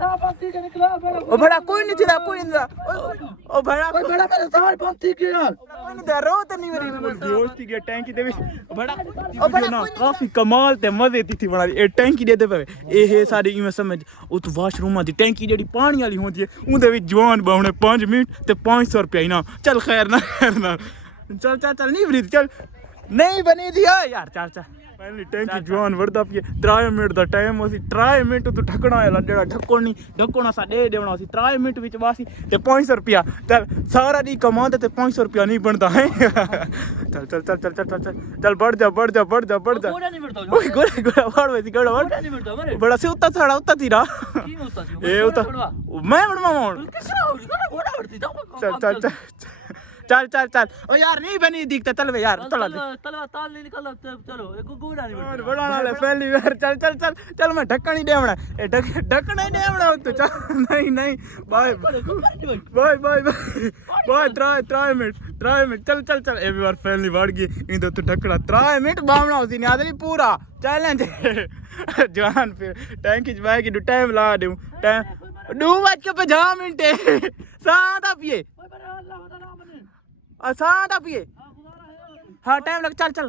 ओ बड़ा कोई नहीं थी कोई नहीं ओ बड़ा मेरे साथ पंथी के यार कोई नहीं दे रो ते नहीं मेरी दोस्ती के टैंकी दे बड़ा ओ बड़ा ना काफी कमाल ते मजे थी बना ए टैंकी दे पे ए सारी मैं समझ उत वाशरूम दी टैंकी जेडी पानी वाली होंदी है उंदे विच जवान बावणे 5 मिनट ते 500 रुपया इनाम चल खैर ना चल नहीं बनी चल नहीं बनी थी यार चल पहली टैंकी जवान वरदा पिए 3 मिनट दा टाइम होसी 3 मिनट तो ढकना है जेड़ा ढक्कोना सा दे देवना सी 3 मिनट विच वासी ते 500 रुपया चल सारा दी कमांदे ते 500 रुपया नहीं बनदा है चल बढ़ जा गोड़ा नहीं बढ़ता गोड़ा बढ़ वैसी गोड़ा नहीं बढ़ता बड़ा से उतना साड़ा उतना तीरा ए उतना मैं बढ़वा गोड़ा बढ़ती चल ओ यार नहीं बनी दिखता चल बे यार चल ताल नहीं निकल चलो एक गोड़ा नहीं बड़ा वाला पहली बार चल मैं ढक्कन ही देवना ए ढक्कन ही देवना तो चल नहीं बाय 3 मिनट चल ए बार पहली बार की इन तो ढक्कना 3 मिनट बावना होसी नहीं आदमी पूरा चैलेंज जवान फिर टैंकी च बैग की टाइम ला दूं टाइम 2:50 मिनट सादा पिए सादा पिए हाँ टाइम लग चल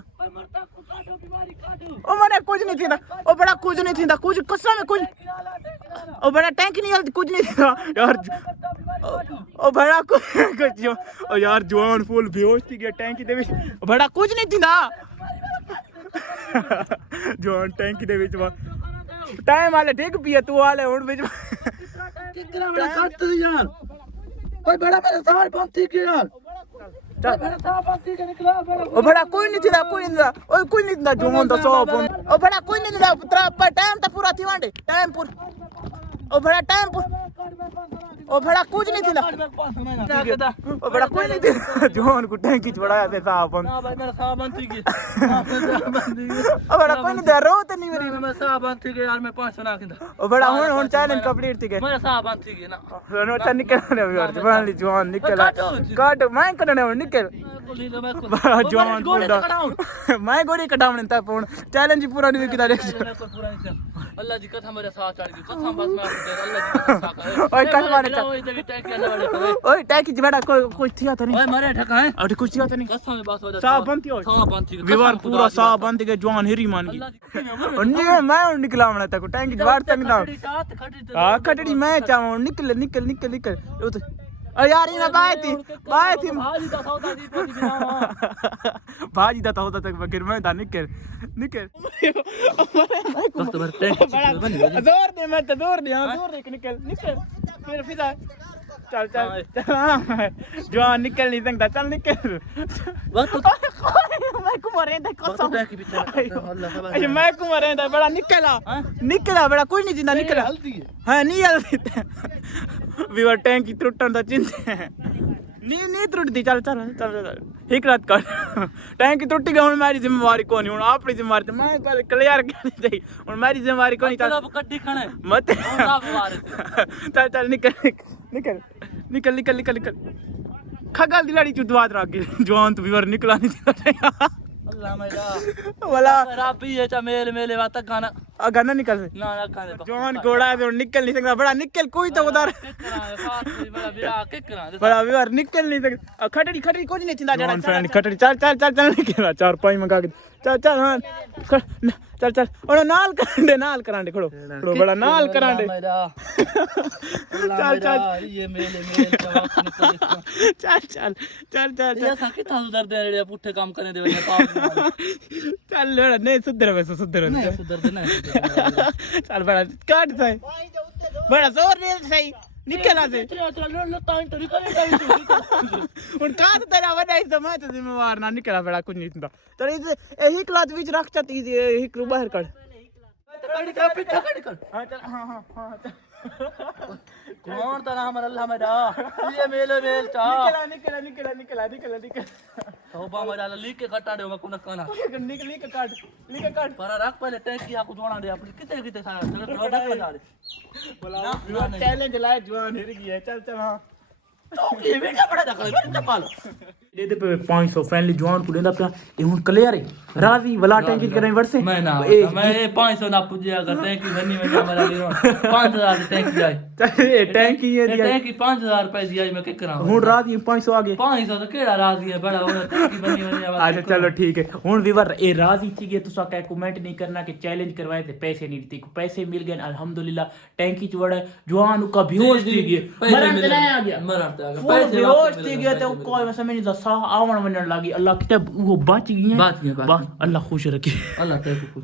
ओ मने कुछ नहीं थींदा ओ बड़ा कुछ नहीं थींदा कुछ कसम में कुछ ओ बड़ा टैंक नहीं हलती कुछ नहीं थींदा यार ओ बड़ा कुछ ओ यार जवान फुल बेहोश थी गया टैंकी दे विच बड़ा कुछ नहीं थींदा जवान टैंकी दे विच टाइम वाले ठीक पिए तू वाले हुन विच कितना बड़ा कट यार ओए बड़ा मेरे साथ पंथी के यार ओ बड़ा कोई नहीं थींदा ओए कोई नहीं थींदा जोन दा 100 ओ बड़ा कोई नहीं थींदा पुत्रा टाइम तो पूरा थी वांडे टाइम पूरा ओ बड़ा टाइम ओ बड़ा कुछ नहीं थींदा ओ बड़ा कोई नहीं थींदा जोन को टैंकी च बड़ाया से साहब ना भाई मेरा साहब बंद थी गई ओ बड़ा कोई नहीं दे रो ते नहीं मेरी मैं साहब बंद थी गई यार मैं 500 ना किंदा ओ बड़ा हुन चैलेंज कंप्लीट थी गई मेरा साहब बंद थी गई ना नो अच्छा निकल यार जवान निकल काट मैं कटने निकल जवान मैं गोली कटावने ता फोन चैलेंज पूरा नहीं किदा अल्लाह जी कसम मेरे साथ चढ़ गई कसम बस मैं अल्लाह जी कसम ओए कसम मारे ओए तेरी टैंकी वाले वाले ओए टैंकी ज बेटा कुछ थिया तो नहीं ओए मारे ढका है अरे कुछ थिया तो नहीं कसम बस हो जा साहब बनती हो हां बनती विवार पूरा साहब बनती के जवान हिरी मान गई अन्ने मैं निकला मने तक टैंकी बाहर तक ना हां खटड़ी मैं चाहूं निकल ओ यार ये बाय थी भाजी दा सौदा दी तो बिना भाजी दा सौदा तक बगैर मैं दा निकल कस्टमर टैंक जोर दे मैं तो जोर दे निकल फिर फिदा चल जवान निकल नहीं सकता चल निकल मैं कुमार रहता कसम अरे मैं कुमार रहता बड़ा निकला बड़ा कोई नहीं जिंदा निकला हां नहीं हलती वीवर टैंक की त्रुटन दा चिंता है नहीं त्रुटती चल एक रात कर टैंक की त्रुटि गई मेरी जिम्मेवारी कोनी हुन अपनी जिम्मेवारी मैं पहले क्लियर करनी चाहिए हुन मेरी जिम्मेवारी कोनी चल कड्डी खाने मत चल निकल खगल दिलाड़ी चुदवात रख गए जवान तो वीवर निकला नहीं अल्लाह मेरा वाला राबी है चा मेले वाता गाना निकल ना गाने जवान घोड़ा है निकल नहीं सकता बड़ा निकल कोई तो उधर बड़ा वीवर निकल नहीं सकता खटड़ी कुछ नहीं चिंता जड़ा फ्रेंड खटड़ी चल निकल 4-5 मंगा के चल हां चल और नाल करांडे खड़ो बड़ा नाल करांडे चल ये मेले चल ये साके था उधर दे पुठे काम करने दे चल लड़ा नहीं सुधर देना चल बड़ा काट सही बड़ा जोर दे सही निकला से उन का तेरा बड़ा ही समय तो जिम्मेवार ना निकला बड़ा कुछ नहीं था तो यही क्लास बीच रख चाहती यही क्रू बाहर कर हां चल हां कौन ता हमारा अल्लाह मेरा ये मेल चा निकला तौबा मेरा लीक के कटा दे मैं कोन काना निकली के काट पर रख पहले टैंकी आपको जोड़ा दे अपने किते सारा प्रोडक्ट लगा दे बोला चैलेंज लाए जवान हिर गई है चल हां तो ये बेटा बड़ा दखल मेरे चपाल दे पे 500 फैमिली जवान को देंदा पे ए हुन क्लियर है राजी वला टैंकी करें वर्ष मैं ना मैं 500 ना पूछया करते हैं कि धनी में हमारा ले 5000 टैंकी जाए टैंकी ये दिया टैंकी 5000 रुपए दिया मैं के करा हुन राजी 500 आ गए 500 तो केड़ा राजी है बड़ा होना टैंकी बनी अच्छा चलो ठीक है हुन वीवर ए राजी थी गए तुसा का कमेंट नहीं करना कि चैलेंज करवाए थे पैसे नहीं देते पैसे मिल गए अल्हम्दुलिल्लाह टैंकी चवड़ जवान का बेहोश थी गए मरण ते आ गया पैसे बेहोश थी गए तो कोई समझ नहीं सा आवण वणन लगी अल्लाह किते वो बच गई बात अल्लाह खुश रखे अल्लाह तेरे को खुश